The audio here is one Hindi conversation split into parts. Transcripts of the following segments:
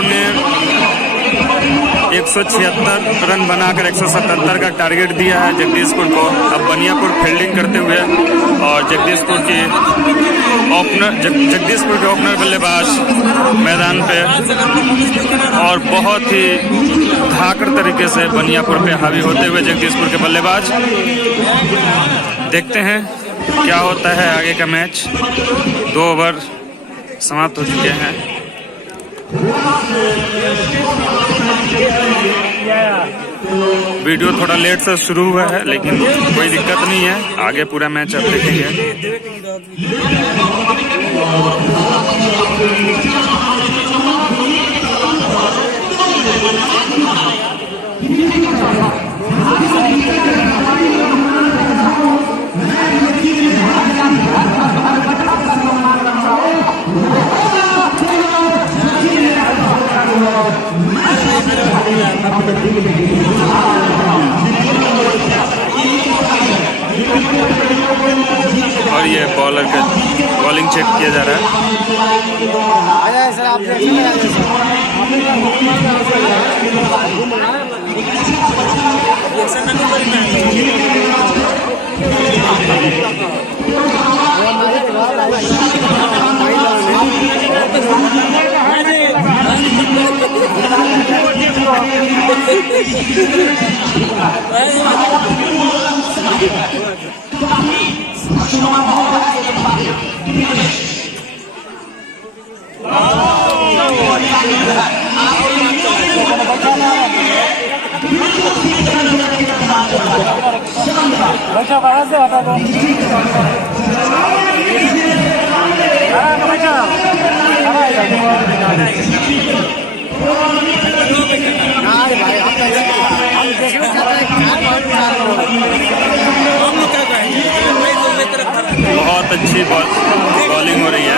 उन्होंने 176 रन बनाकर 177 का टारगेट दिया है जगदीशपुर को। अब बनियापुर फील्डिंग करते हुए और जगदीशपुर के ओपनर बल्लेबाज मैदान पे और बहुत ही धाकड़ तरीके से बनियापुर पे हावी होते हुए जगदीशपुर के बल्लेबाज। देखते हैं क्या होता है आगे का मैच। 2 ओवर समाप्त हो चुके हैं। वीडियो थोड़ा लेट से शुरू हुआ है लेकिन कोई दिक्कत नहीं है, आगे पूरा मैच आप देखेंगे। और ये बॉलर का बॉलिंग चेक किया जा रहा है। बहुत अच्छी बॉलिंग हो रही है।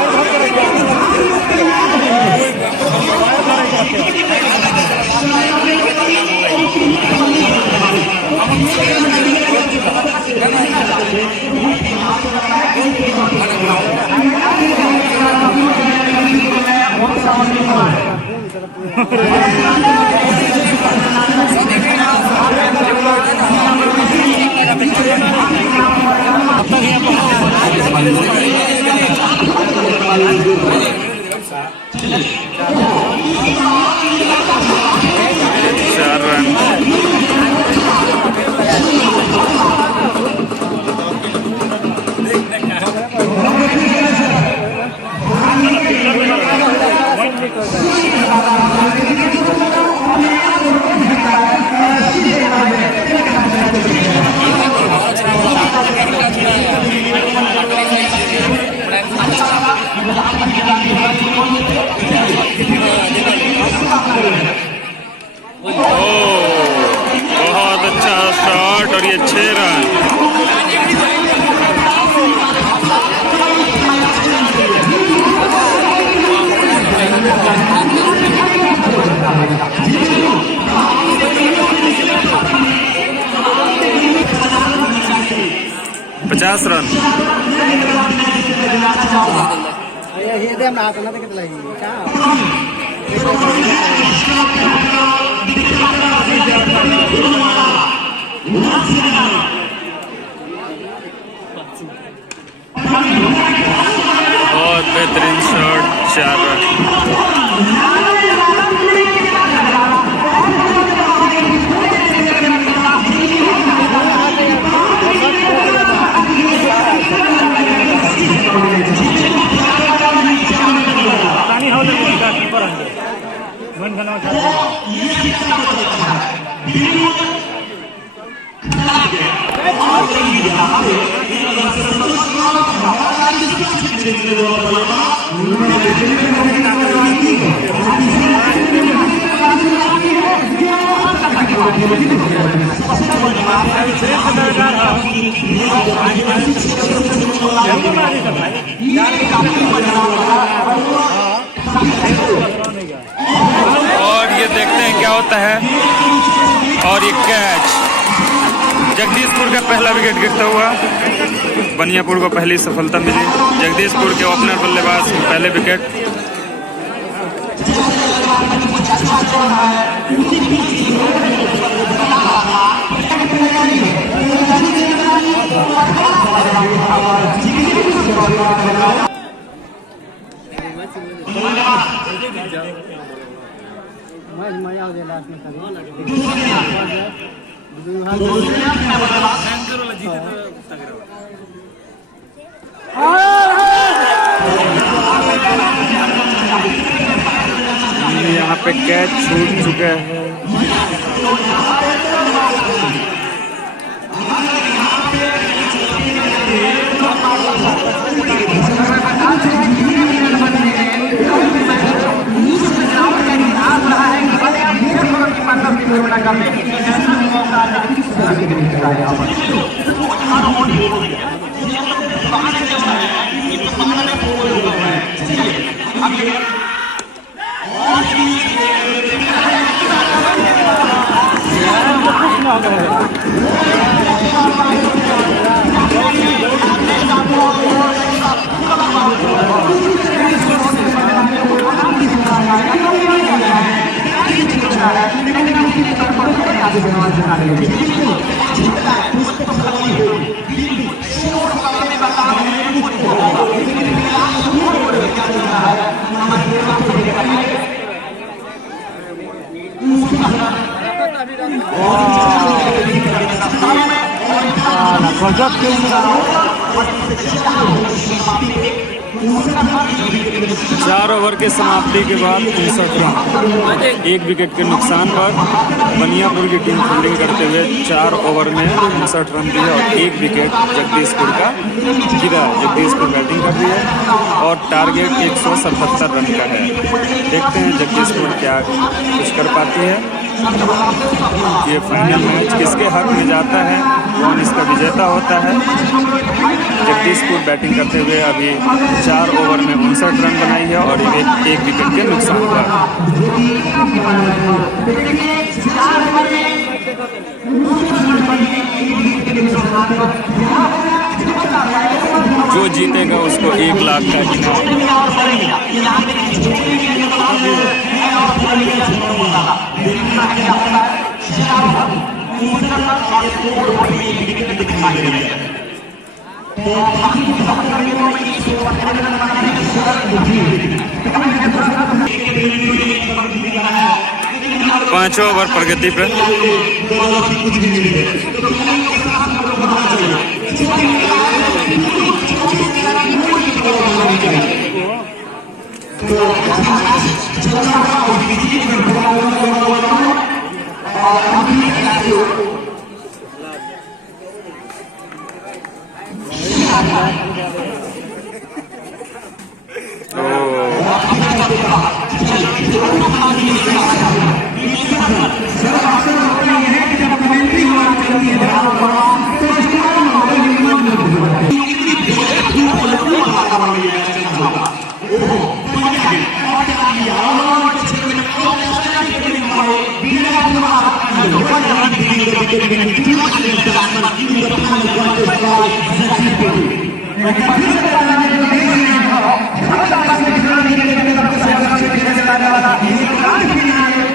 बहुत अच्छा शॉट और ये 6 रन। पचास रन। बहुत बेहतरीन शॉट, 4 रन। और ये देखते हैं क्या होता है। और ये कैच, जगदीशपुर का पहला विकेट गिरता हुआ बनियापुर को पहली सफलता मिली। जगदीशपुर के ओपनर बल्लेबाज पहले विकेट। यहाँ पे कैच छूट चुके हैं। चार ओवर के समाप्ति के बाद 59 रन, एक विकेट के नुकसान पर बनियापुर की टीम फील्डिंग करते हुए 4 ओवर में 59 रन दिए और एक विकेट जगदीशपुर का गिरा। जगदीशपुर बैटिंग कर रही है और टारगेट 177 रन का है। देखते हैं जगदीशपुर क्या कुछ कर पाती है। ये फाइनल मैच किसके हक में जाता है, कौन इसका विजेता होता है। जगदीशपुर बैटिंग करते हुए अभी 4 ओवर में 59 रन बनाई है और एक विकेट के नुकसान पर। जो जीतेगा उसको 1 लाख का पांचों ओवर प्रगति पे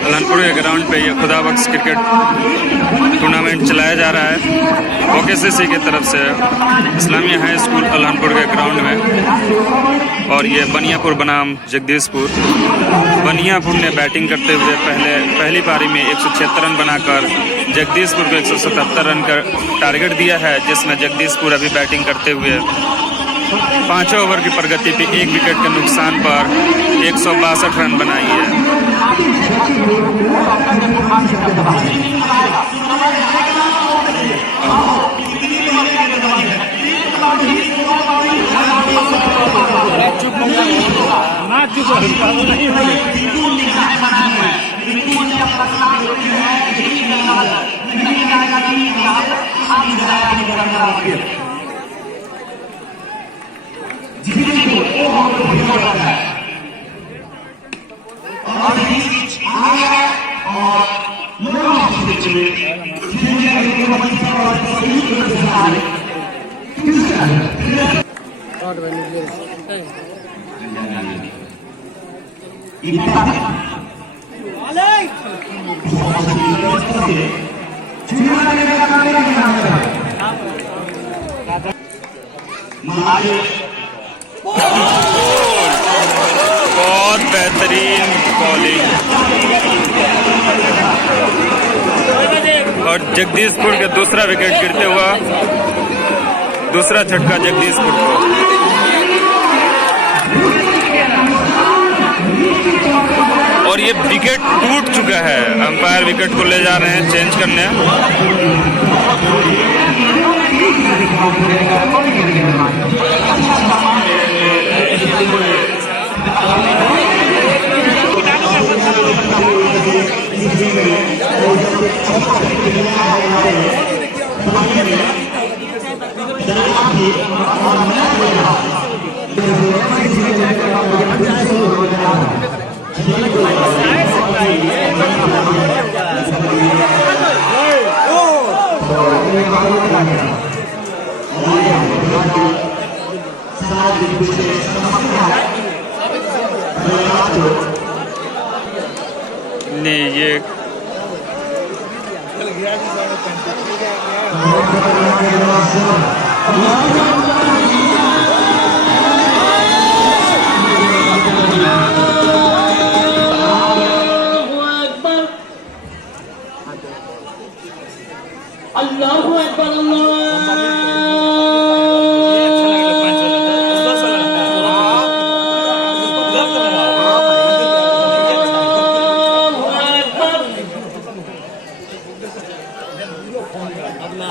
अल्हनपुर के ग्राउंड पे ये खुदाबख्श क्रिकेट टूर्नामेंट चलाया जा रहा है ओकेसीसी की तरफ से इस्लामिया हाई स्कूल अल्हनपुर के ग्राउंड में। और ये बनियापुर बनाम जगदीशपुर। बनियापुर ने बैटिंग करते हुए पहली पारी में 176 रन बनाकर जगदीशपुर को 177 रन का टारगेट दिया है, जिसमें जगदीशपुर अभी बैटिंग करते हुए 5 ओवर की प्रगति पे 1 विकेट के नुकसान पर 162 रन बनाई है। बहुत बेहतरीन बॉलिंग और जगदीशपुर के दूसरा विकेट गिरते हुआ दूसरा झटका जगदीशपुर को। और ये विकेट टूट चुका है। अंपायर विकेट को ले जा रहे हैं चेंज करने। नहीं ये अल्लाहु अकबर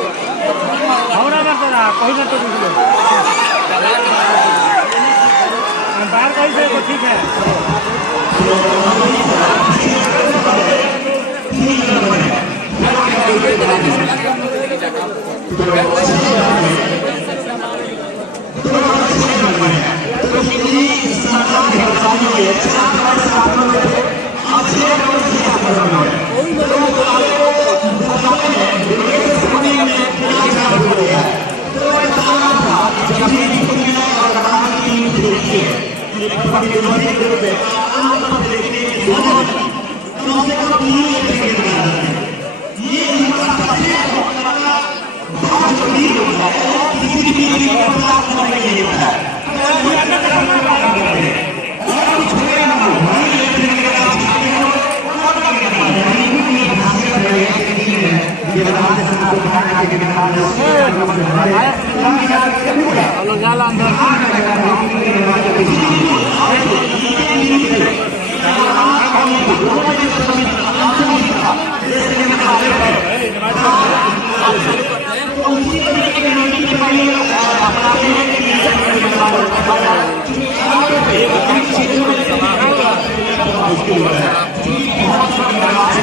हमरा करता कोई ना तो बाहर कैसे तो ठीक है।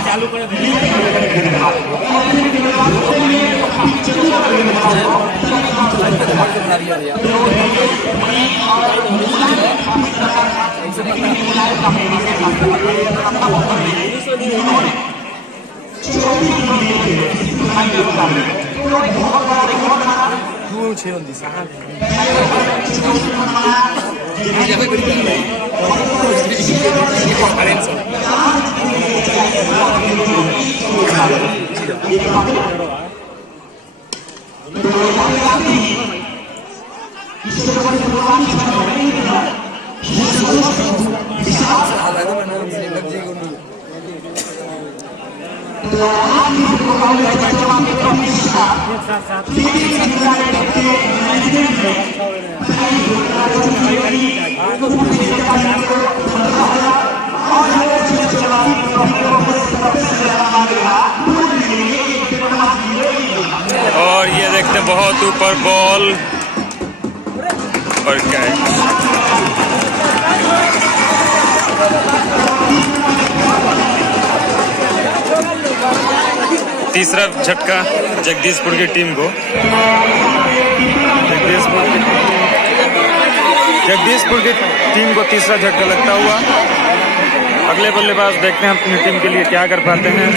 चालू कर और ये देखते बहुत ऊपर बॉल और कैच। तीसरा झटका जगदीशपुर की टीम को। जगदीशपुर की टीम को तीसरा झटका लगता हुआ। अगले बल्लेबाज देखते हैं अपनी टीम के लिए क्या कर पाते हैं।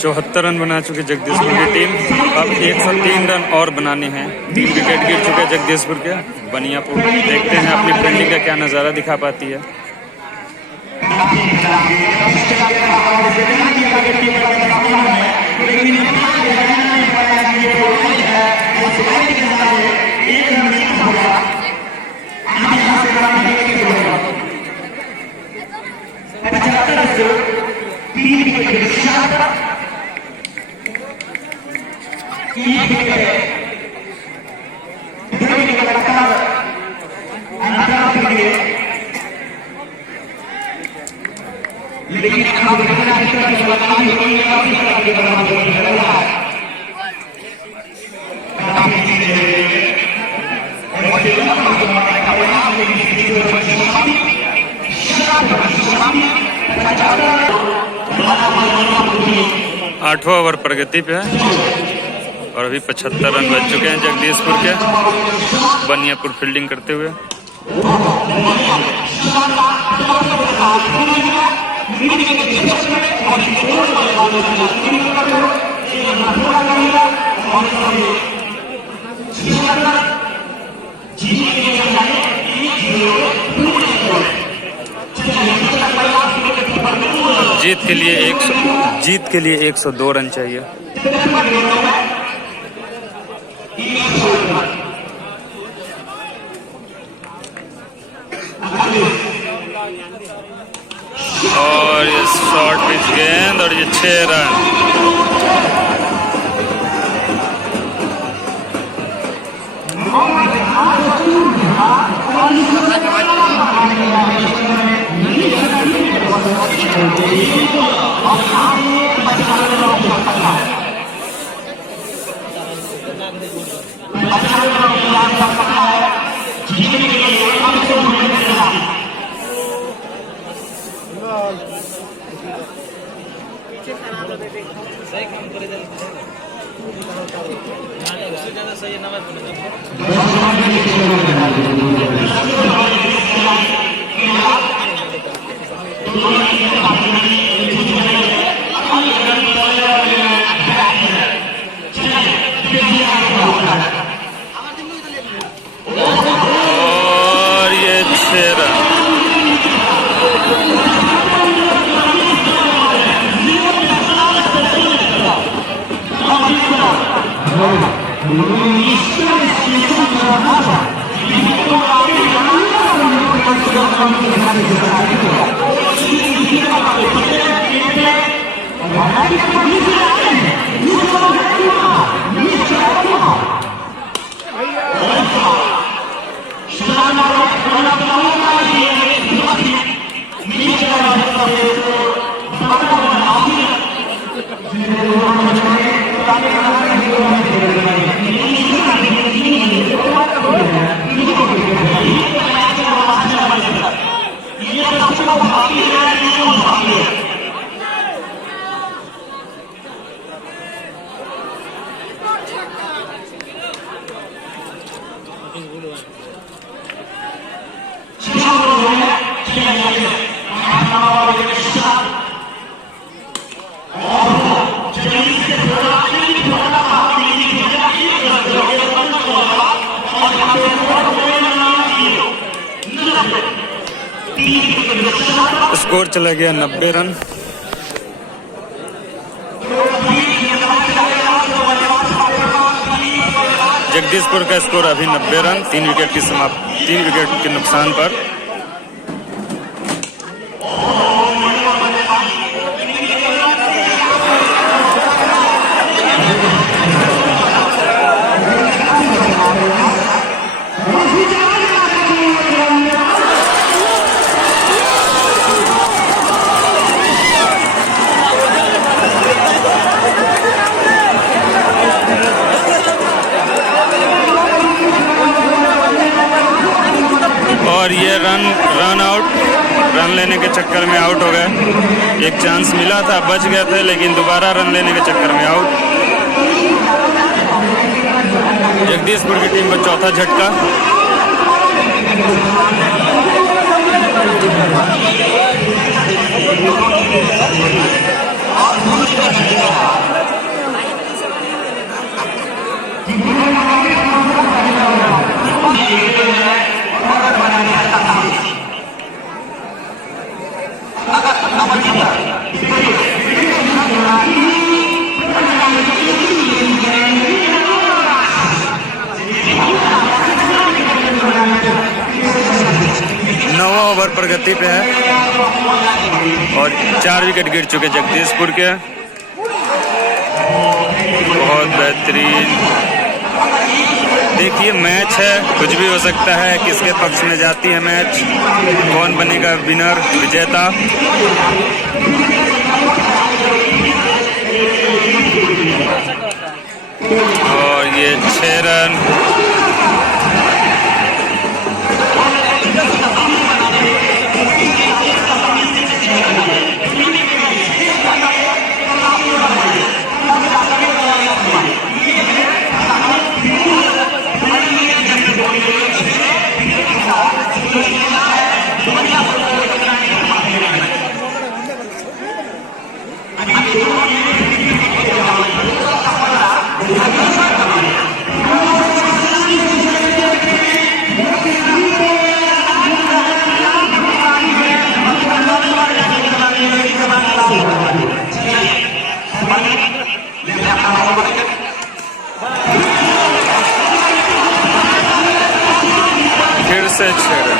चौहत्तर रन बना चुके जगदीशपुर की टीम। अब 103 रन और बनाने हैं। 3 विकेट गिर चुके हैं जगदीशपुर के। बनियापुर देखते हैं अपनी फील्डिंग का क्या नज़ारा दिखा पाती है। आठवां ओवर प्रगति पे है और अभी 75 रन बच चुके हैं जगदीशपुर के। बनियापुर फील्डिंग करते हुए। जीत के लिए 102 रन चाहिए। और ये शॉर्ट पिच गेंद और ये 6 रन। और ये 6 रन। स्कोर चला गया 90 रन। जगदीशपुर का स्कोर अभी 90 रन, 3 विकेट के नुकसान पर। और ये रन लेने के चक्कर में आउट हो गए। एक चांस मिला था, बच गए थे, लेकिन दोबारा रन लेने के चक्कर में आउट। जगदीशपुर की टीम को चौथा झटका। नौवां ओवर प्रगति पे है और 4 विकेट गिर चुके जगदीशपुर के। बहुत बेहतरीन। देखिए मैच है, कुछ भी हो सकता है। किसके पक्ष में जाती है मैच, कौन बनेगा विनर, विजेता। और ये 6 रन। फिर से 6 रन।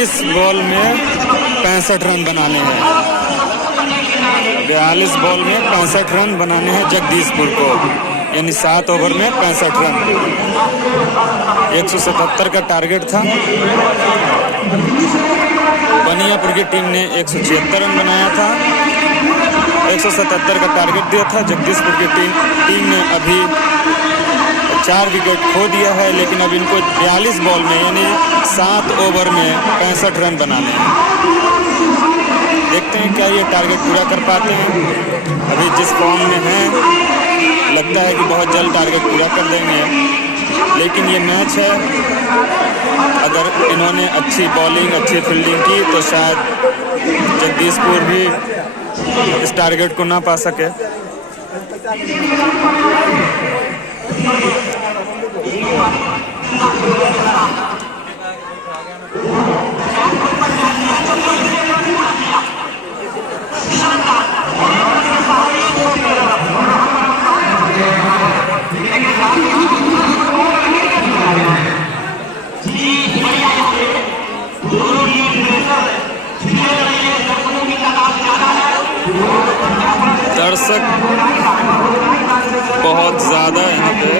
42 बॉल में 65 रन बनाने हैं। 42 बॉल में 65 रन बनाने हैं जगदीशपुर को, यानी 7 ओवर में 65 रन। 177 का टारगेट था। बनियापुर की टीम ने 176 रन बनाया था। 177 का टारगेट दिया था। जगदीशपुर की टीम ने अभी 4 विकेट खो दिया है, लेकिन अब इनको 42 बॉल में यानी 7 ओवर में 65 रन बनाने हैं। देखते हैं क्या ये टारगेट पूरा कर पाते हैं। अभी जिस फॉर्म में हैं लगता है कि बहुत जल्द टारगेट पूरा कर देंगे, लेकिन ये मैच है। अगर इन्होंने अच्छी बॉलिंग अच्छी फील्डिंग की तो शायद जगदीशपुर भी इस टारगेट को ना पा सके। दर्शक बहुत ज्यादा है यहाँ पे।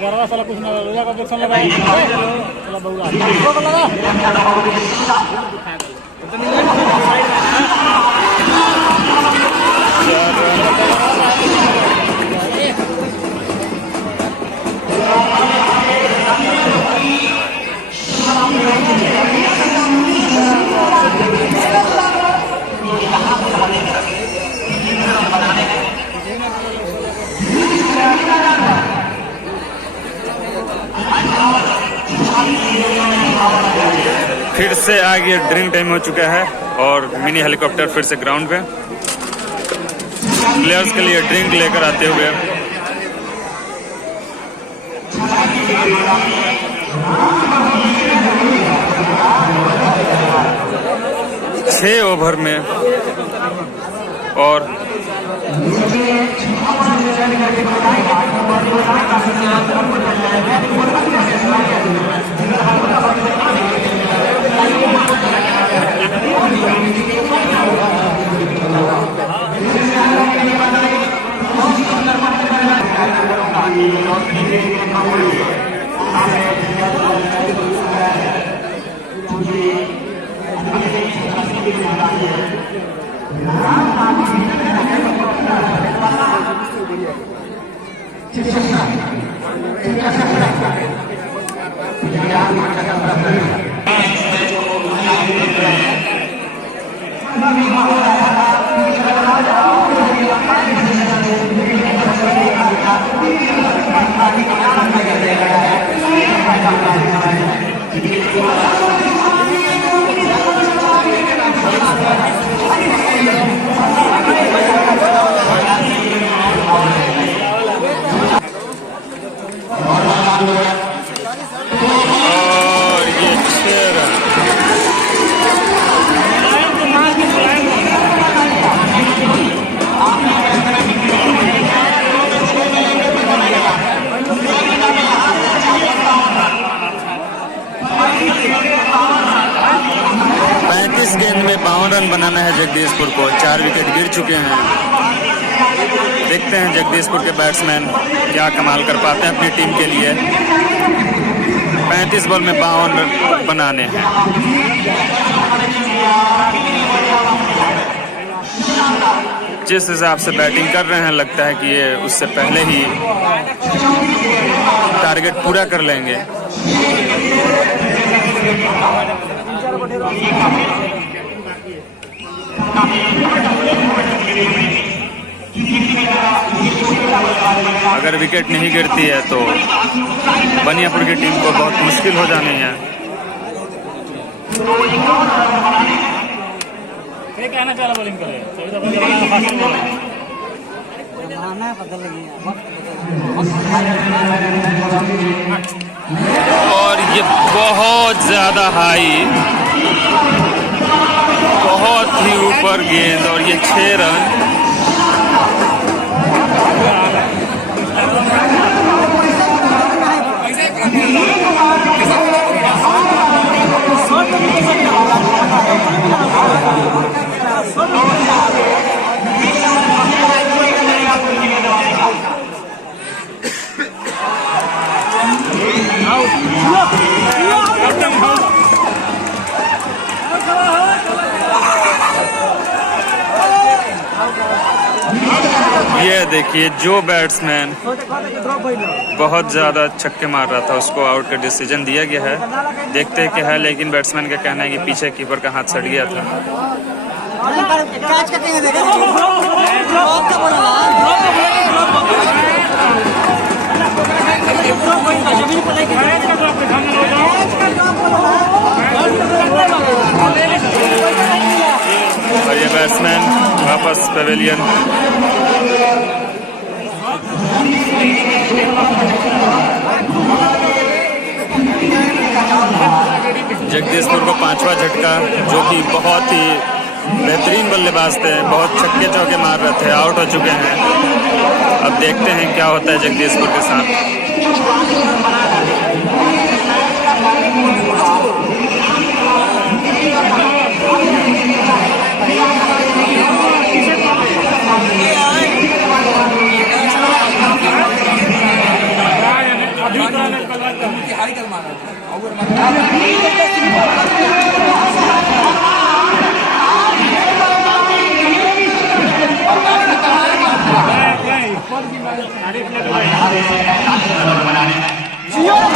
ग्यारहवा साल कुछ ना रोजा का ऑप्शन लगा चला बहुआ लगा फिर से आगे ड्रिंक टाइम हो चुका है और मिनी हेलीकॉप्टर फिर से ग्राउंड पे प्लेयर्स के लिए ड्रिंक लेकर आते हुए 6 ओवर में और और ये 6 रन। गेंद में 52 रन बनाना है जगदीशपुर को। 4 विकेट गिर चुके हैं। देखते हैं जगदीशपुर के बैट्समैन क्या कमाल कर पाते हैं अपनी टीम के लिए। 35 बॉल में 52 रन बनाने हैं। जिस हिसाब से बैटिंग कर रहे हैं लगता है कि ये उससे पहले ही टारगेट पूरा कर लेंगे। अगर विकेट नहीं गिरती है तो बनियापुर की टीम को बहुत मुश्किल हो जानी है। कहना चाह बॉलिंग करे और ये बहुत ज्यादा हाई, बहुत ही ऊपर गेंद और ये 6 रन। ये देखिए जो बैट्समैन बहुत ज़्यादा छक्के मार रहा था उसको आउट का डिसीजन दिया गया है। देखते हैं क्या है, लेकिन बैट्समैन का कहना है कि पीछे कीपर का हाथ सट गया था। और ये बैट्समैन वापस पेवेलियन। जगदीशपुर को 5वां झटका, जो कि बहुत ही बेहतरीन बल्लेबाज थे, बहुत छक्के चौके मार रहे थे, आउट हो चुके हैं। अब देखते हैं क्या होता है जगदीशपुर के साथ।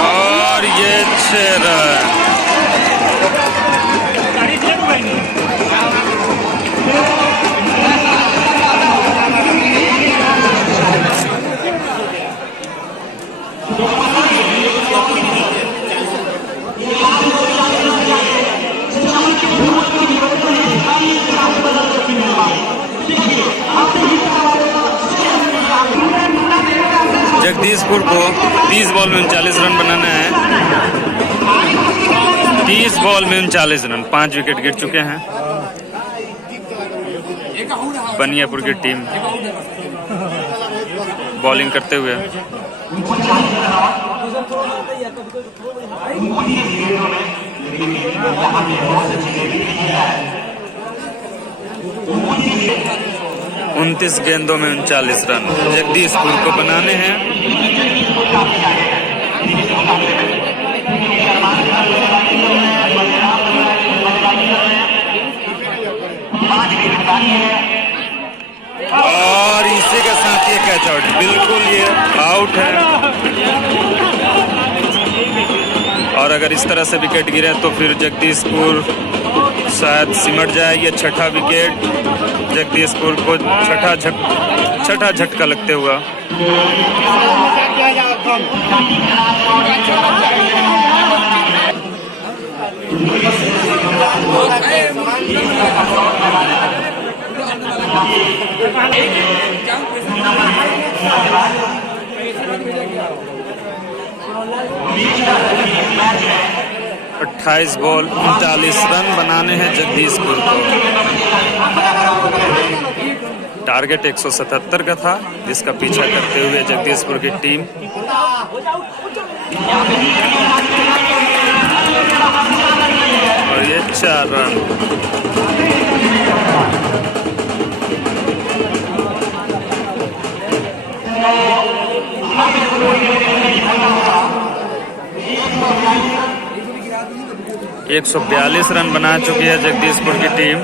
और ये 6 रन। जगदीशपुर को 30 बॉल में 39 रन बनाना है। 30 बॉल में 39 रन, 5 विकेट गिर चुके हैं बनियापुर की टीम बॉलिंग करते हुए। उनतीस गेंदों में 39 रन जगदीशपुर को बनाने हैं। और इसी के साथ ये कैच आउट, बिल्कुल ये आउट है। और अगर इस तरह से विकेट गिरे तो फिर जगदीशपुर शायद सिमट जाए। ये 6ठा विकेट जगदीशपुर को, छठा झटका लगते हुआ। 28 बॉल 39 रन बनाने हैं जगदीशपुर को। टारगेट 177 का था, जिसका पीछा करते हुए जगदीशपुर की टीम और ये 4 रन। एक 142 रन बना चुकी है जगदीशपुर की टीम।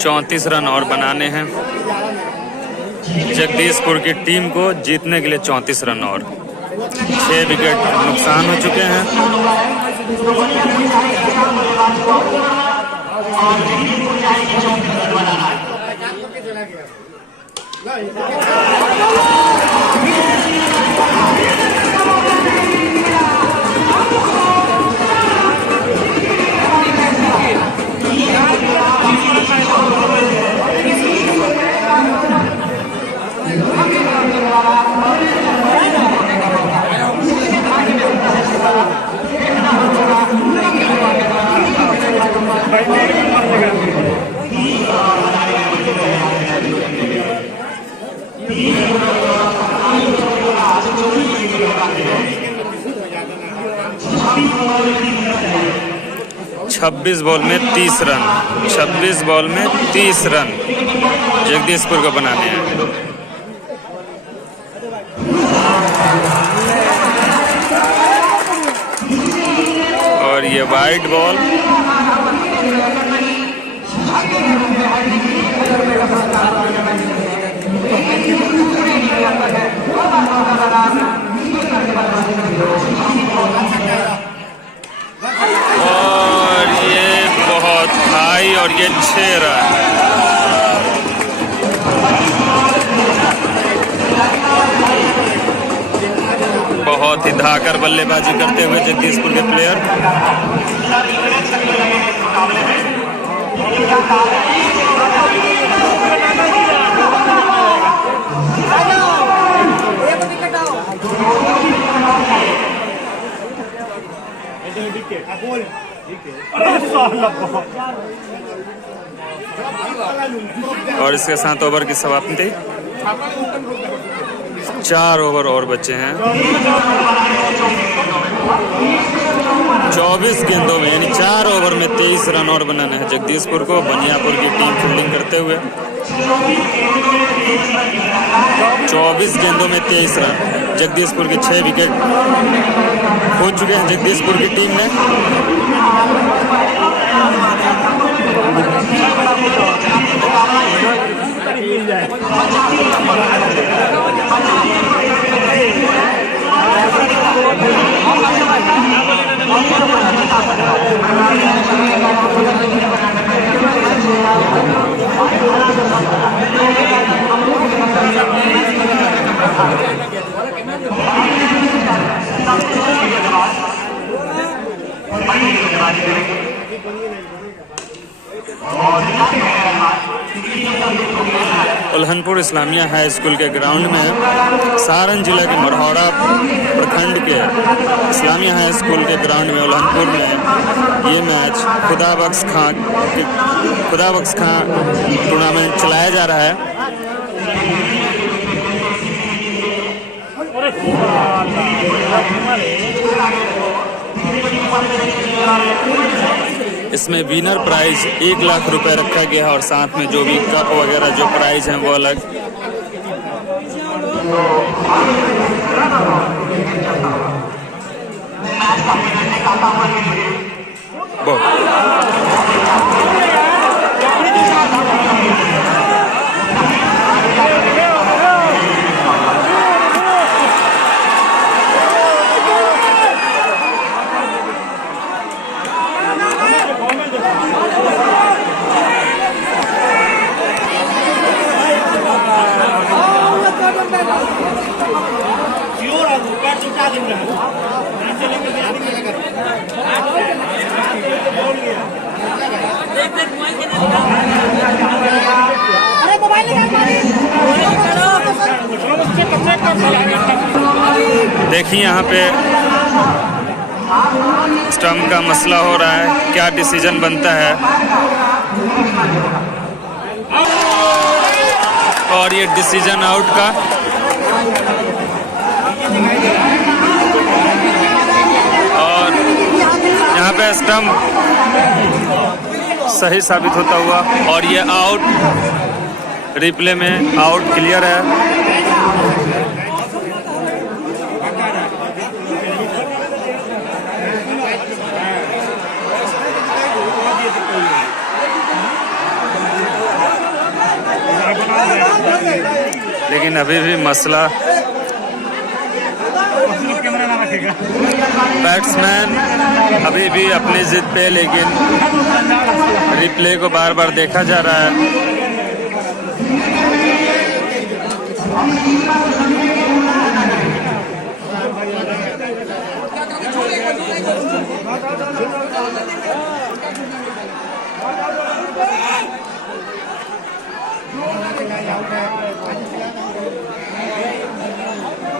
चौंतीस रन और बनाने हैं जगदीशपुर की टीम को जीतने के लिए। 34 रन और 6 विकेट नुकसान हो चुके हैं। छब्बीस बॉल में 30 रन, 26 बॉल में 30 रन जगदीशपुर को बनाने हैं। और ये वाइड बॉल, और ये बहुत हाई और ये 6 रन। बहुत ही धाकर बल्लेबाजी करते हुए जगदीशपुर के प्लेयर। और इसके साथ ओवर की समाप्ति। 4 ओवर और बचे हैं। 24 गेंदों में यानी 4 ओवर में 23 रन और बनाने हैं जगदीशपुर को। बनियापुर की टीम फील्डिंग करते हुए 24 गेंदों में 23 रन। जगदीशपुर के 6 विकेट हो चुके हैं जगदीशपुर की टीम में। उल्हनपुर इस्लामिया हाई स्कूल के ग्राउंड में सारण जिला के मरहौड़ा प्रखंड के इस्लामिया हाई स्कूल के ग्राउंड में उल्हनपुर में ये मैच खुदाबख्श खां टूर्नामेंट चलाया जा रहा है। इसमें विनर प्राइज 1 लाख रुपए रखा गया है और साथ में जो भी कप वगैरह जो प्राइज हैं वो अलग। देखिए यहाँ पे स्टंप का मसला हो रहा है, क्या डिसीजन बनता है। और ये डिसीजन आउट का। और यहाँ पे स्टंप सही साबित होता हुआ और ये आउट, रिप्ले में आउट क्लियर है। लेकिन अभी भी मसला, बैट्समैन अभी भी अपनी जिद पे, लेकिन रिप्ले को बार बार देखा जा रहा है।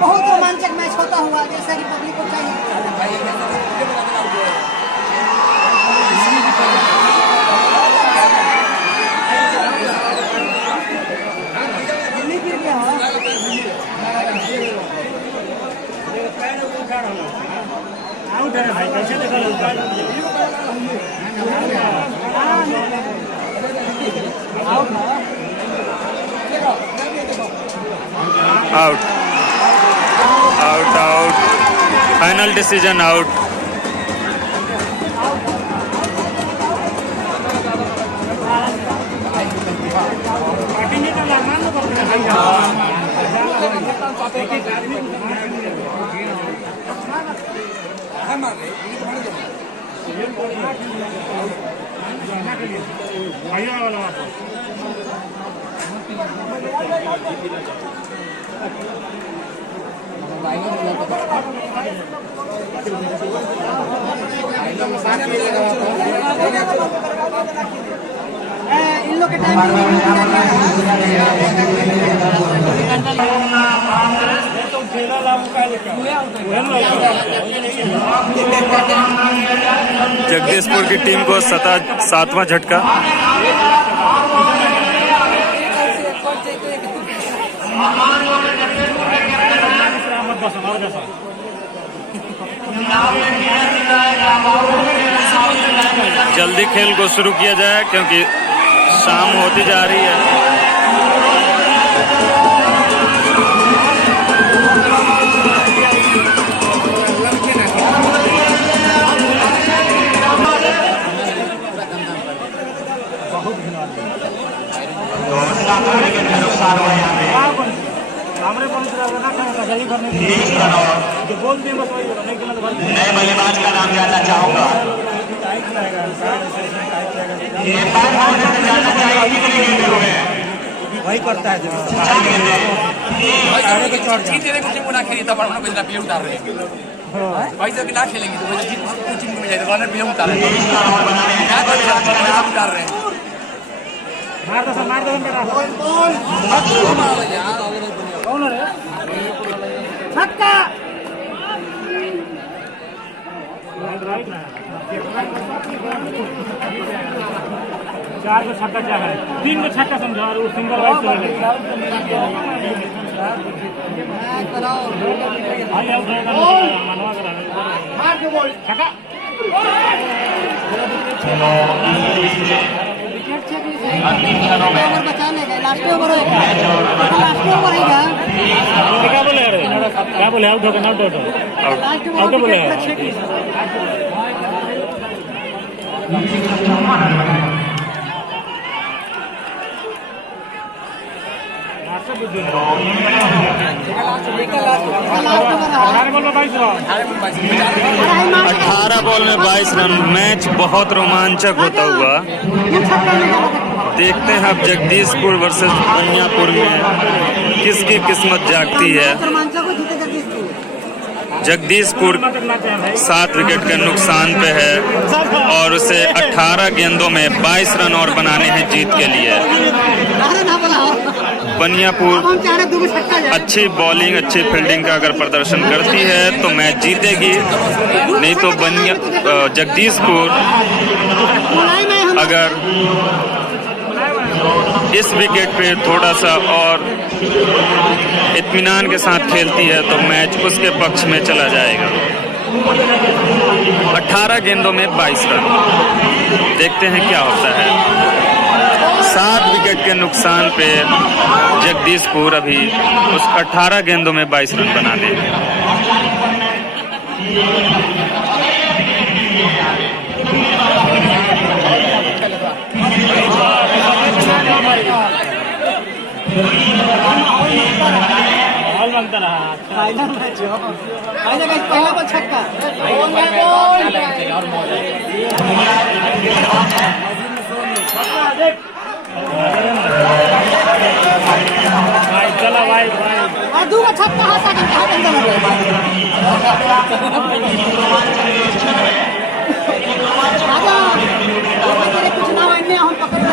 बहुत रोमांचक मैच होता हुआ जैसा कि पब्लिक को चाहिए। आउट है भाई, कैसे देखा out out out, final decision out. इन लोग के टाइम जगदीशपुर की टीम को 7वां झटका। जल्दी खेल को शुरू किया जाए क्योंकि शाम होती जा रही है। नए बल्लेबाज का नाम जानना चाहूंगा। वही करता है प्ले उतार रहे हैं भाई, जब ना खेलेंगे तो टीम में जाएगा, रनर प्ले उतार रहे हैं, उतार रहे हैं। मार दो मेरा कौन है छक्का। चार को छक्का क्या है, 3 को छक्का समझो और वो सिंगल वाइज भाई आउट रहेगा मनवा करा छक्का। ओवर बचाने का लास्ट ओवर होगा, लास्ट ओवर होगा। क्या बोले अरे, क्या बोले आउट होगा, आउट आउट आउट बोले बॉल में 22 रन, 18 बॉल में 22 रन। मैच बहुत रोमांचक होता हुआ। देखते हैं अब जगदीशपुर वर्सेस बनियापुर में किसकी किस्मत जागती है। जगदीशपुर 7 विकेट के नुकसान पे है और उसे 18 गेंदों में 22 रन और बनाने हैं जीत के लिए। बनियापुर हम चाह रहे 2 छक्का जाए। अच्छी बॉलिंग अच्छी फील्डिंग का अगर प्रदर्शन करती है तो मैच जीतेगी, नहीं तो जगदीशपुर मुलायम है हम। अगर इस विकेट पे थोड़ा सा और इत्मीनान के साथ खेलती है तो मैच उसके पक्ष में चला जाएगा। 18 गेंदों में 22 रन। देखते हैं क्या होता है। 7 विकेट के नुकसान पे जगदीशपुर अभी उस 18 गेंदों में 22 रन बना देगा। माहौल बनता रहा। फाइनल मैच हो। फाइनल मैच पहला बॉल छक्का। भाई चला भाई भाई। और 2 छक्का हाथ आगे कहां बंदा लगा। आजा। तेरे कुछ ना मानने हम पकड़ रहे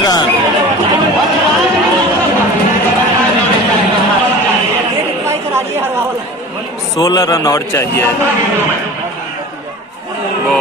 रन 16 रन और चाहिए। वो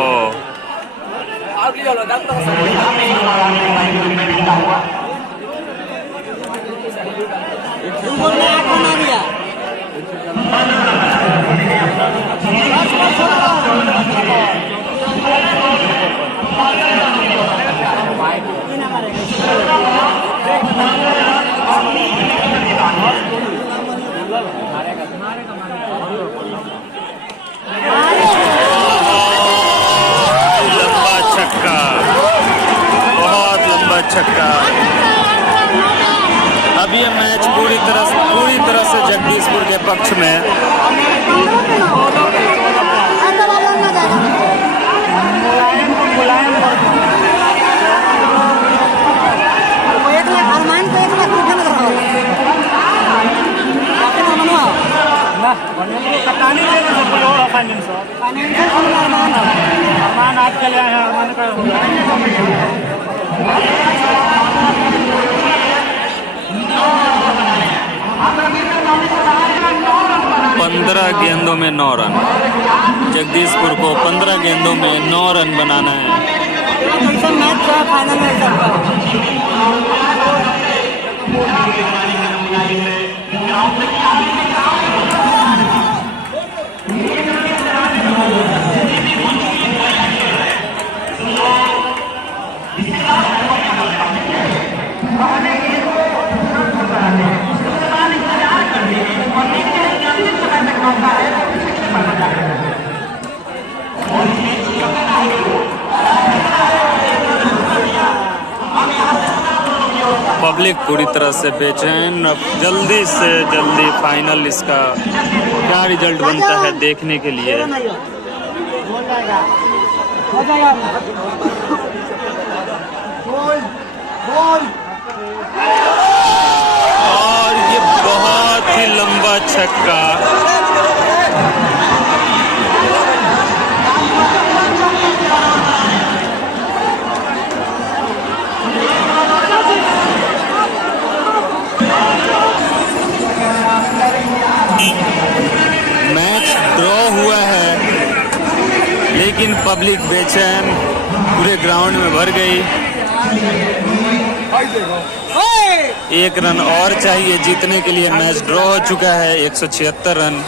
लंबा छक्का, बहुत लंबा छक्का। अब ये मैच पूरी तरह से जगदीशपुर के पक्ष में। कप्तानी देने से कोई और अरमान आज के लिए आए हैं। अरमान का 15 गेंदों में 9 रन। जगदीशपुर को 15 गेंदों में 9 रन बनाना है। मैच फाइनल पब्लिक पूरी तरह से बेचैन। अब जल्दी से जल्दी फाइनल इसका क्या रिजल्ट बनता है देखने के लिए। और ये बहुत ही लंबा छक्का। मैच ड्रॉ हुआ है लेकिन पब्लिक बेचैन पूरे ग्राउंड में भर गई। 1 रन और चाहिए जीतने के लिए। मैच ड्रॉ हो चुका है। 176 रन।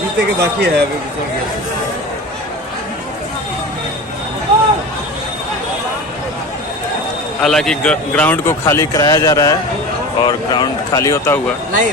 जीते के बाकी है अभी। हालांकि ग्राउंड को खाली कराया जा रहा है और ग्राउंड खाली होता हुआ नहीं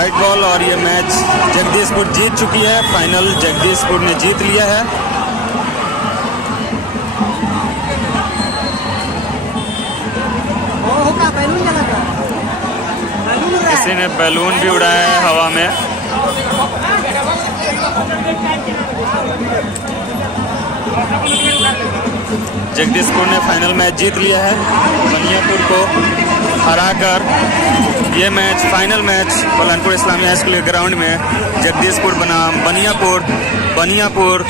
वाइट बॉल और ये मैच जगदीशपुर जीत चुकी है। फाइनल जगदीशपुर ने जीत लिया है। वो का बैलून जला था, बैलून उड़ा है। किसी ने बैलून भी उड़ाया है हवा में। जगदीशपुर ने फाइनल मैच जीत लिया है। बनियापुर को हराकर ये मैच फाइनल मैच पलानपुर इस्लामी हाई स्कूल के ग्राउंड में जगदीशपुर बनाम बनियापुर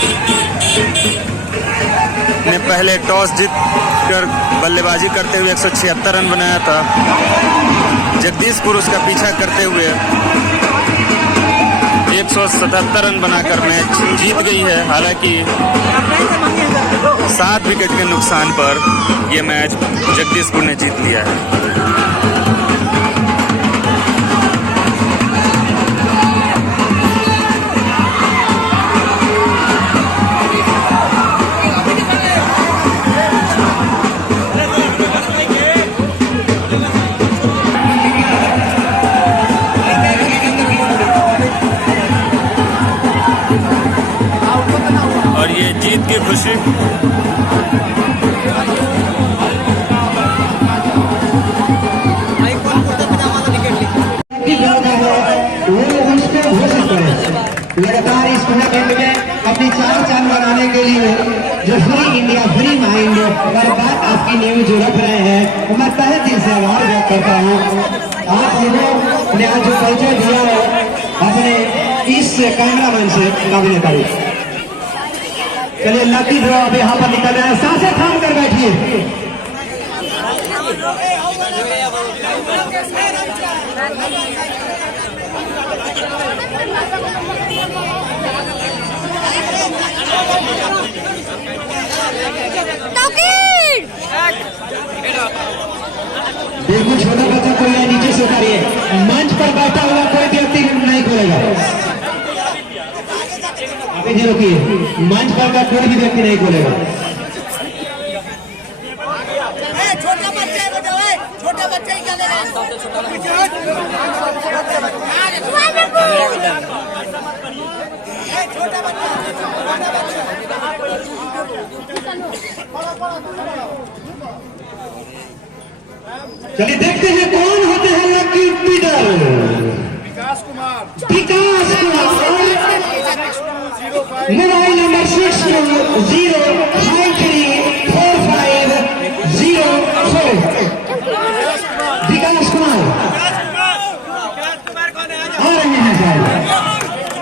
ने पहले टॉस जीत कर बल्लेबाजी करते हुए 176 रन बनाया था। जगदीशपुर उसका पीछा करते हुए 177 रन बनाकर मैच जीत गई है। हालांकि 7 विकेट के नुकसान पर यह मैच जगदीशपुर ने जीत लिया है। और ये जीत की खुशी लगातार इस टूर्नामेंट में अपनी चाल बनाने के लिए जो फ्री इंडिया फ्री माइंड पर बात आपकी न्यूज जो रख रहे हैं, मैं तहे दिल से आभार व्यक्त करता हूँ। आप लोगों ने आज जो परिचय दिया है अपने इस कैमरामैन से काबिल तारीफ। चलिए लकी ड्रॉ अब यहाँ पर निकल रहा है, सांसें थाम कर बैठिए। बिल्कुल छोटा बच्चा कोई है, नीचे से उतारिए। मंच पर बैठा हुआ कोई व्यक्ति नहीं खोलेगा। अभी जी रुकिए, मंच पर का कोई भी व्यक्ति नहीं खोलेगा। छोटा बच्चा है, छोटा बच्चा ही क्या चलिए देखते हैं कौन होते हैं लकी लीडर। विकास कुमार मोबाइल नंबर 60534504। विकास कुमार आ रहे हैं सर,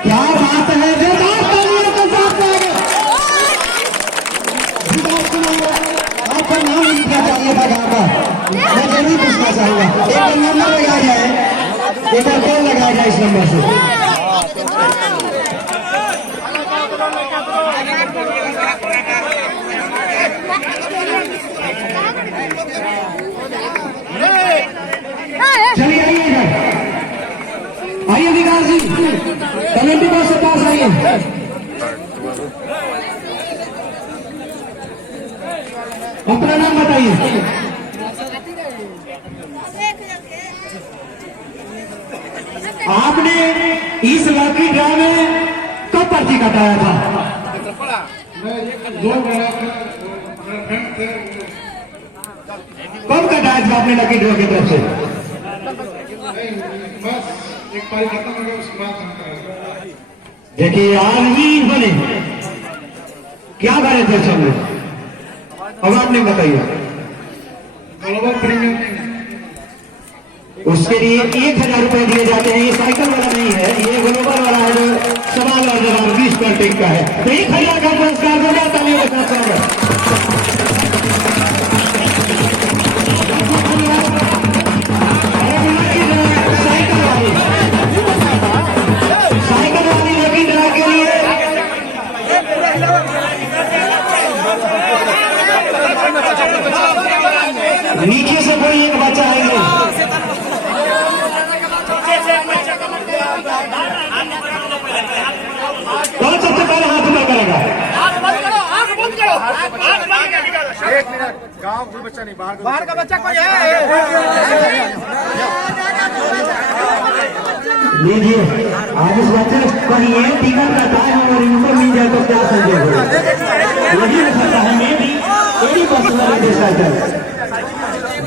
क्या बात है। जोरदार तालियों के साथ विकास कुमार, आपका नाम लिखना चाहिए था गाँव का। मैं जरूर पूछना चाहूंगा, एक बार नंबर लगाया जाए, एक बार कॉल लगाया जाए इस नंबर से। चलिए आइए इधर, आइए विकास जी, कमेटी बॉक्स से पास आइए। अपना नाम बताइए। आपने इस लकी ड्रॉ में कब पर्ची कटाया था? कब कटाया था आपने लकी ड्रॉ की तरफ से? देखिए आदमी बने, क्या करे थे सब लोग, अब आपने बताइए। उसके लिए 1000 रुपए दिए जाते हैं। ये साइकिल वाला नहीं है, ये ग्लोबल वाला है जो सवाल और जवाब 20 मिनट का है। तो 1000 का पुरस्कार हो जाता है। साइकिल वाली लकी ड्रॉ के लिए नीचे से कोई एक बच्चा आएंगे। कौन सबसे पहले हाथ ऊपर करेगा? एक मिनट, गाँव कोई बच्चा नहीं, बाहर का बच्चा कोई है। लीजिए आज इस बच्चे कहीं ये टिकट कटा है और इनको मिल जाए तो क्या संजय हो यही हो सकता है मैं भी यही पॉसिबल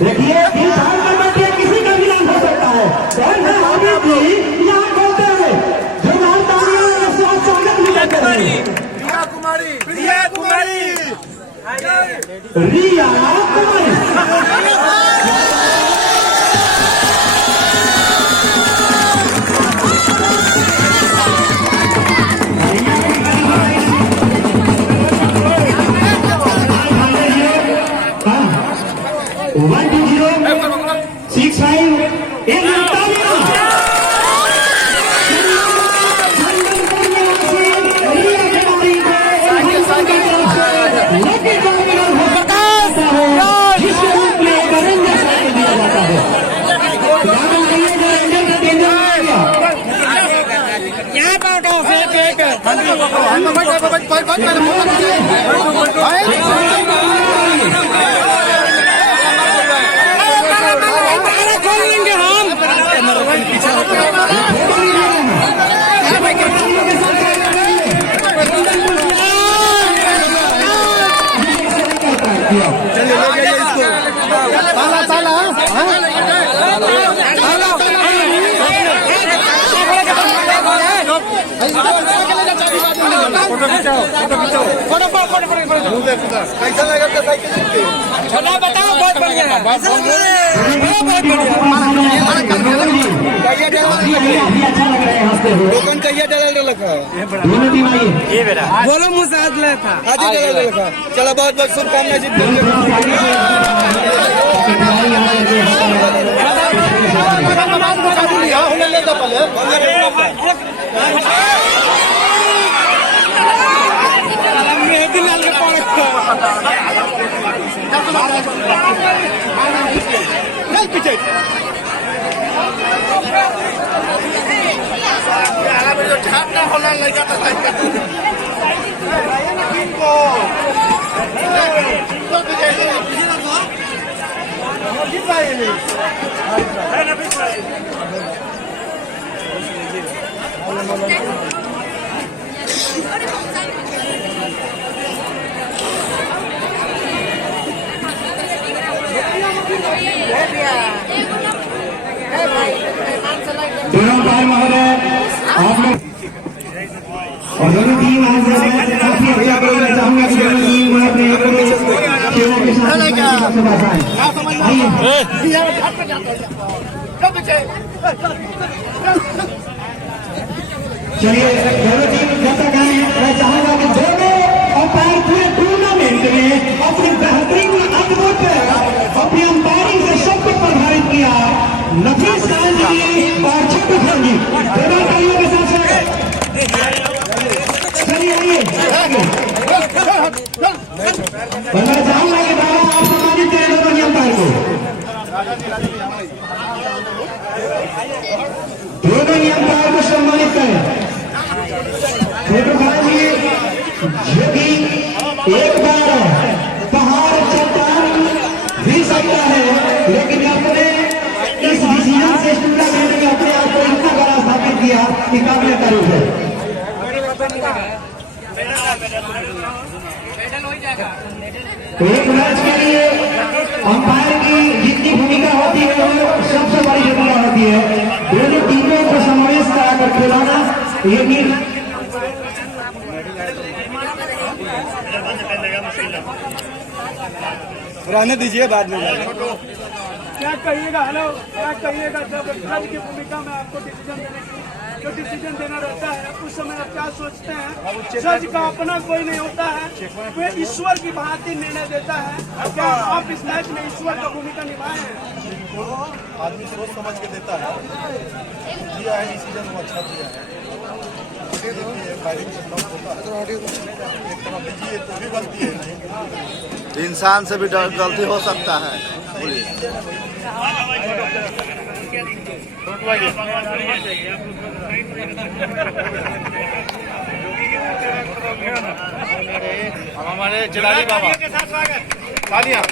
देखिए 3 साल का बच्चे किसी का भी नाम हो सकता है कौन है हामिद जी यहाँ बोलते हुए जो नाम तालियों से स्वागत भी करते हैं रिया कुमारी रिया कुमारी रिया कुमारी One, 2, 0, 6, 5, in जिसके रूप में एक रंजा साइकिल दिया जाता है यहाँ कैसा लगा साइकिल छोटा बताओ बहुत बढ़िया है अच्छा लग रहा है हंसते हुए कौन कहिए डल रखा दोनों टीम आइए बोलो मुँह से हाथ ले था आज डल रखा चलो बहुत बहुत शुभकामनाएं पीछे होना लगा दोनों भाई महोदय आप लोग और दोनों टीम आज काफी अच्छा करना चाहूंगा कि दोनों टीम अपने खेलों के साथ आइए चलिए दोनों टीम जब तक आए मैं चाहूंगा कि दोनों अंपायर पूरे टूर्नामेंट में अपने बेहतरीन अद्भुत अपनी अंपायरिंग से सबको प्रभावित किया नफीस खान जी और छोटू खान जी दोनों भाइयों के साथ चलिए आइए मैं चाहूंगा कि बाबा आप सम्मानित करें दोनों ही अंपायर को दोनों ही अंपायर को सम्मानित करें छोटू खान जी जो कि एक बार पहाड़ चट्टान भी सकता है लेकिन अपने इस डिसीजन से टूर्नामेंट में अपने आप को इतना बड़ा स्थापित किया कि काबिल तारीफ है एक मैच के लिए अंपायर की जितनी भूमिका होती है वो सबसे बड़ी भूमिका होती है दोनों टीमों को समावेश कराकर खिलाना लेकिन रहने दीजिए बाद में क्या कहिएगा हेलो क्या कहिएगा जब जज की भूमिका में आपको डिसीजन देना रहता है उस समय आप क्या सोचते हैं जज का अपना कोई नहीं होता है वे ईश्वर की भांति निर्णय देता है क्या आप इस मैच में ईश्वर का भूमिका निभाए हैं आदमी सोच समझ के देता है दिया है डिसीजन वो अच्छा दिया है तो भी गलती है इंसान से भी गलती हो सकता है बोलिए हमारे जिलानी बाबा तालियां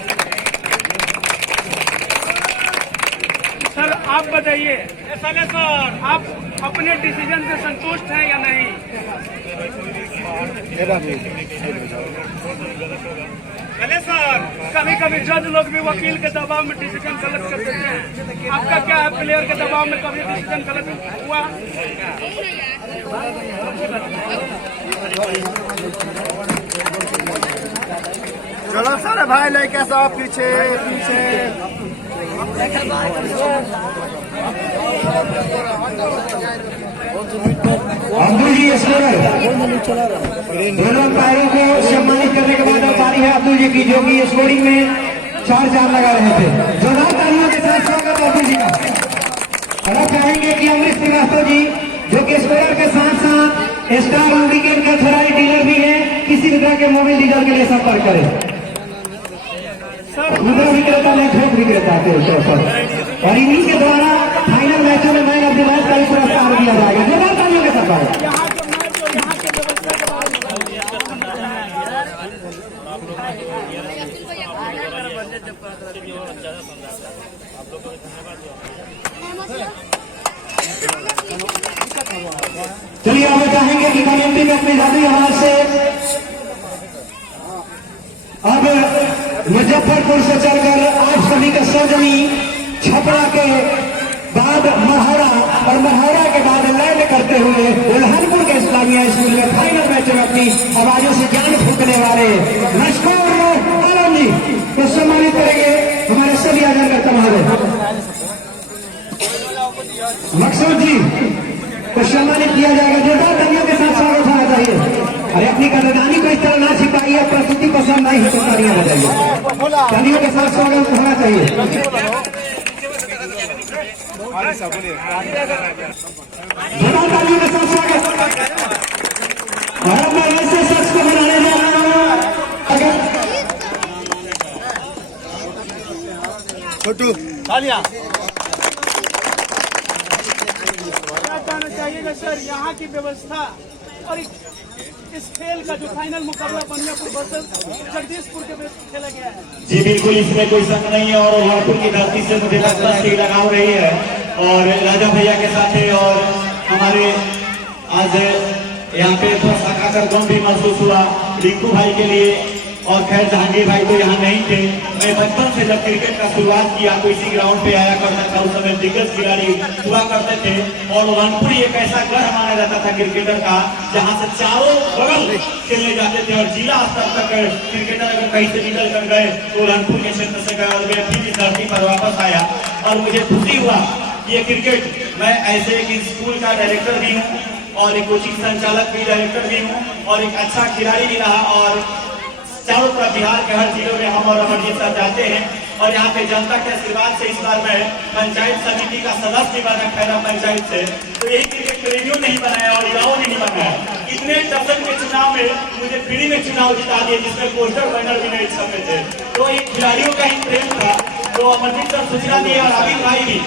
सर आप बताइए सर, आप अपने डिसीजन से संतुष्ट हैं या नहीं? सर कभी कभी जज लोग भी वकील के दबाव में डिसीजन गलत कर देते हैं, आपका क्या है? प्लेयर के दबाव में कभी डिसीजन गलत हुआ? चलो सारे भाई लेके सब पीछे पीछे। अब्दुल जी स्कोरर दोनों पैरों को सम्मानित करने के बाद अब पारी है अब्दुल जी की, जो कि स्कोरिंग में 4-4 लगा रहे थे। जोरदार तालियों के साथ स्वागत अब्दुल जी का। और अब चाहेंगे कि अमृत श्रीवास्तव जी, जो कि स्कोरर के साथ साथ स्टार लुब्रिकेंट के थोराई डीलर भी है, किसी भी तरह के मोबिल डीजल के लिए संपर्क करें। खुदरा विक्रेता में थोक विक्रेता के तौर पर, और इन्हीं के द्वारा फाइनल मैचों में मैन ऑफ द मैच का भी पुरस्कार दिया जाएगा। जोरदार तालियों के साथ। यहाँ के मैच और यहाँ के व्यवस्था के बारे चलिए अब चाहेंगे कि कमेंट्री में अपनी जादुई आवाज से अब मुजफ्फरपुर से चलकर आप सभी का सरजमी छपरा के बाद महौरा और महौरा के बाद लैंड करते हुए उल्हानपुर के इस्लामिया स्कूल में फाइनल मैच में अपनी आवाजों से जान फूकने वाले मशहूर आलम जी को सम्मानित करेंगे हमारे सभी आदरणीय महोदय। मकसूद जी को सम्मानित किया जाएगा। जोरदार तालियों के साथ स्वागत होना चाहिए। अरे अपनी कदरदानी को इस तरह ना छिपाइए, प्रस्तुति पसंद नहीं है तो तालियां बजाइए। तालियों के साथ स्वागत होना चाहिए। जोरदार तालियों के साथ स्वागत। और अब मैं ऐसे शख्स को बनाने जा रहा हूँ छोटू तालियां। क्या कहना चाहिएगा सर, यहाँ की व्यवस्था और इस खेल का जो फाइनल मुकाबला बनियापुर वर्सेस जगदीशपुर के बीच खेला गया है? जी बिल्कुल, इसमें कोई शक नहीं है। और उल्हानपुर की धरती से मुझे लगता है लगाव रही है और राजा भैया के साथ है। और हमारे आज यहाँ पे थोड़ा सा काकर गम भी महसूस हुआ रिंकू भाई के लिए। और खैर जहांगीर भाई तो यहाँ नहीं थे। मैं बचपन से जब क्रिकेट का शुरुआत किया तो इसी ग्राउंड पे आया करता था। उस समय दिग्गज खिलाड़ी हुआ करते थे और उल्हानपुर एक ऐसा गढ़ माना जाता था क्रिकेटर का, जहाँ से चारों बगल खेलने जाते थे। और जिला स्तर तक क्रिकेटर अगर कहीं से निकल कर गए तो उल्हानपुर के क्षेत्र से गए, फिर इस धरती पर वापस आया। और मुझे खुशी हुआ कि ये क्रिकेट, मैं ऐसे एक स्कूल का डायरेक्टर भी हूँ और एक कोचिंग संचालक भी डायरेक्टर भी हूँ और एक अच्छा खिलाड़ी भी रहा। और चारों तरफ बिहार के हर जिलों में हम और अमरजीत सर जाते हैं। और यहाँ पे जनता के आशीर्वाद से इस बार मैं पंचायत समिति का सदस्य बना खैरा पंचायत से। तो यही क्रिकेट प्रेमियों नहीं बनाया और युवाओं ने नहीं बनाया। इतने दर्शन के चुनाव में मुझे फ्री में चुनाव जिता दिए, जिसमें पोस्टर बैनर भी नहीं छपे थे। तो ये खिलाड़ियों का ही प्रेम था। तो अमरजीत सर सूचना दिए और आबिद भाई भी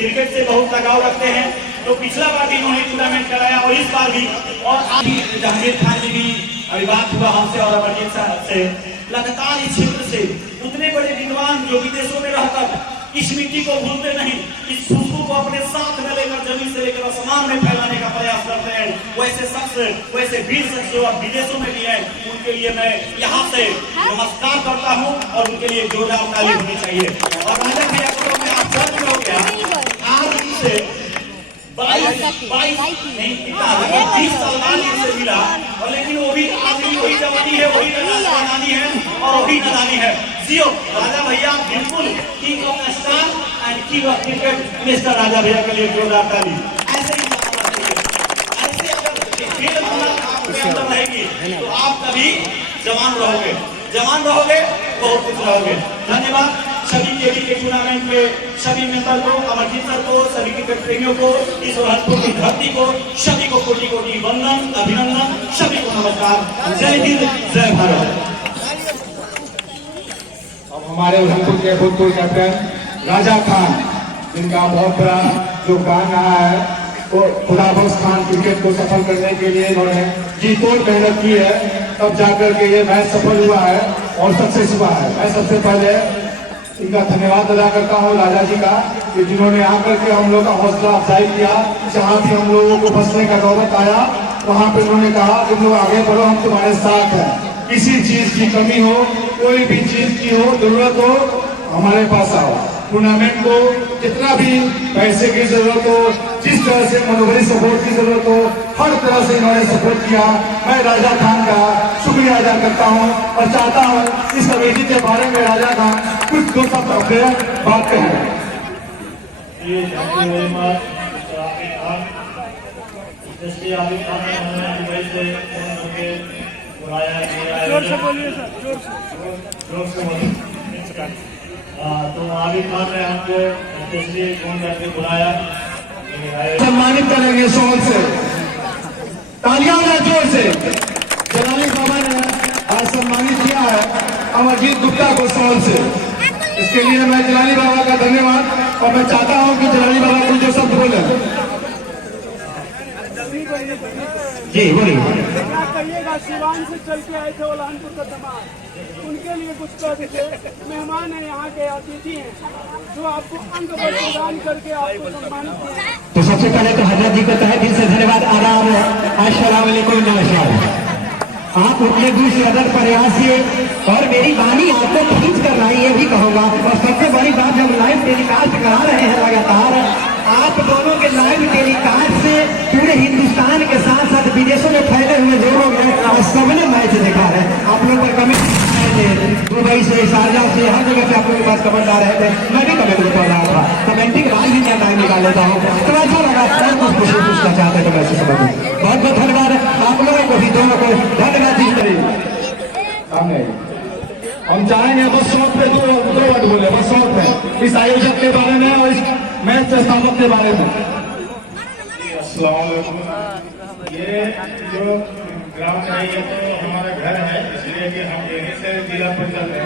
क्रिकेट से बहुत लगाव रखते हैं। तो पिछला बार भी इन्होंने टूर्नामेंट कराया और इस बार भी। और आज जहांगीर खान जी भी अभी बात हुआ हमसे और अमरजीत साहब से, लगातार इस क्षेत्र से उतने बड़े विद्वान जो विदेशों में रहकर इस मिट्टी को भूलते नहीं, इस खुशबू को अपने साथ में लेकर जमीन से लेकर आसमान में फैलाने का प्रयास करते हैं, वैसे शख्स, वैसे वीर शख्स जो अब विदेशों में भी है, उनके लिए मैं यहाँ से नमस्कार करता हूँ और उनके लिए जोरदार ताली होनी चाहिए। और राजा भैया को मैं आप सर्च हो गया आज से 22 नहीं 20 साल बाद मुझसे मिला। और लेकिन वो भी आज भी वही जवानी है, वही नानी है और वही नादानी है। जियो राजा भैया, बिल्कुल king of star and king of cricket mister Raja Bhaiya के लिए जोरदार ताली। ऐसे ही ऐसे अगर खेल आपके अंदर रहेगी तो आप कभी जवान रहोगे, बहुत कुछ रहोगे। धन्यवाद सभी के टूर्नामेंट में सभी मेंबर को, अमरजीत सर को, सभी क्रिकेट प्रेमियों को, इस उल्हानपुर की धरती को, सभी को कोटि कोटि वंदन, अभिनंदन, सभी को नमस्कार। जय हिंद, जय भारत। अब हमारे उल्हानपुर के भूतपूर्व कैप्टन राजा खान, जिनका बहुत बड़ा योगदान रहा है, वो खुदाबख्श खान क्रिकेट को सफल करने के लिए इन्होंने जी तोड़ मेहनत की है, तब जाकर के ये मैच सफल हुआ है और सक्सेस हुआ है। मैं सबसे पहले इनका धन्यवाद अदा करता हूँ राजा जी का कि जिन्होंने आकर के हम लोग का हौसला अफजाई किया। जहाँ भी हम लोगों को फंसने का नौबत आया वहाँ पे उन्होंने कहा तुम लोग आगे बढ़ो, हम तुम्हारे साथ हैं। किसी चीज की कमी हो, कोई भी चीज की हो, जरूरत हो, हमारे पास आओ। टूर्नामेंट को कितना भी पैसे की जरूरत हो, जिस तरह से मनोबली सपोर्ट की जरूरत हो, हर तरह से इन्होंने सपोर्ट किया। मैं राजा खान का शुक्रिया अदा करता हूं और चाहता हूं इस कमेटी के बारे में राजा खान कुछ दो सब बात करें। जोर से बोलिए सर, जोर से बोलिए। तो आबिद खान ने हमको स्पेशली फोन करके बुलाया, सम्मानित करेंगे शॉल से, तालियां और जोर से। जलाली बाबा ने आज सम्मानित किया है अमरजीत गुप्ता को शॉल से। इसके लिए मैं जलाली बाबा का धन्यवाद, और मैं चाहता हूं कि जलाली बाबा कुछ जो शब्द बोले। जी बोलिए। क्या कहिएगा, सिवान से चल के आए थे उलानपुर का तमाम, उनके लिए कुछ कह दीजिए। मेहमान है, यहाँ के अतिथि हैं जो आपको अंक प्रदान करके आपको सम्मानित किया। तो सबसे पहले तो हजरत जी को तहे दिल से धन्यवाद, आदाब, अस्सलाम वालेकुम, नमस्कार। आप उतने दूर अदर प्रयास से और मेरी वाणी आपको खींच कर लाई, ये भी कहूँगा। और सबसे बड़ी बात, जब लाइव टेलीकास्ट करा रहे हैं लगातार, आप दोनों के लाइव टेलीकास्ट से पूरे हिंदुस्तान के साथ साथ विदेशों में फैले हुए जो लोग हैं और सबने मैच दिखा रहे हैं। आप लोग पर कमेंट दुबई से, शारजा से, हर जगह से आप लोग के पास कमेंट आ रहे थे। मैं भी कमेंट पढ़ रहा था, कमेंटिंग बाद भी मैं टाइम निकाल लेता हूँ। तो अच्छा लगा, कुछ पूछना चाहते थे मैं समझ। बहुत बहुत धन्यवाद आप लोगों को भी, दोनों को धन्यवाद दीजिए। हम चाहेंगे बस शॉर्ट पे दो वर्ड बोले, बस शॉर्ट पे इस आयोजक के बारे में और इस मैच संस्थापक के बारे में। ये जो ग्राउंड है ये तो हमारा घर है, इसलिए कि हम यहीं से जिला परिषद है।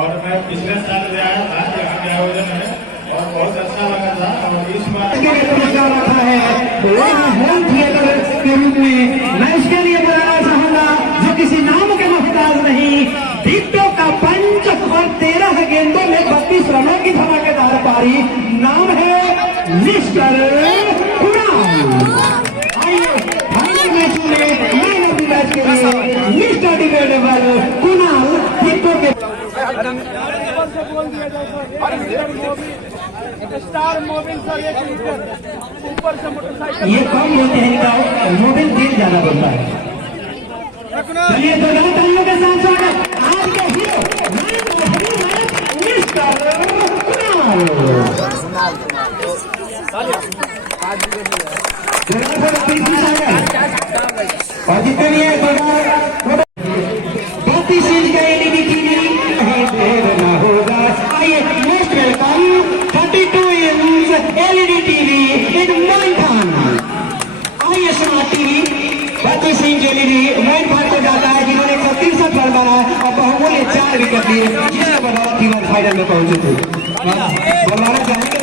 और मैं पिछले साल भी आया था, यहाँ के आयोजन है और बहुत अच्छा लगा था। और इस बार रखा है होम थिएटर के रूप में, मैं इसके लिए बुलाना चाहूंगा जो किसी नाम के मोहताज नहीं, विकेटों का पंच और 13 गेंदों में 32 रनों की धमाकेदार पारी। नाम है मिस्टर कुणाल। आइए फाइनल मैच में मैन ऑफ द मैच के लिए मिस्टर डिबेटेबल कुणाल विकेटों के ऊपर से बोल दिया जाए स्टार मोबिल सर, 1 लीटर ऊपर से मोटरसाइकिल। ये कम होते हैं, इनका मोबिल तेल ज्यादा बोलता है। चलिए तो तालियों के साथ स्वागत आज के हीरो मिस्टर कुणाल। और जितने भी है 32 इंच का एलईडी टीवी देर ना होगा। आइए most welcome 32 inch LED TV in मोइनथान। आइए स्मार्ट टीवी 32 इंच एलईडी मोइन फाड़ को जाता है, जिन्होंने 163 रन बनाया और बहुमूल्य 4 विकेट लिए, जिसके बदौलत फाइनल में पहुंचे थे। बलवाना चाहेंगे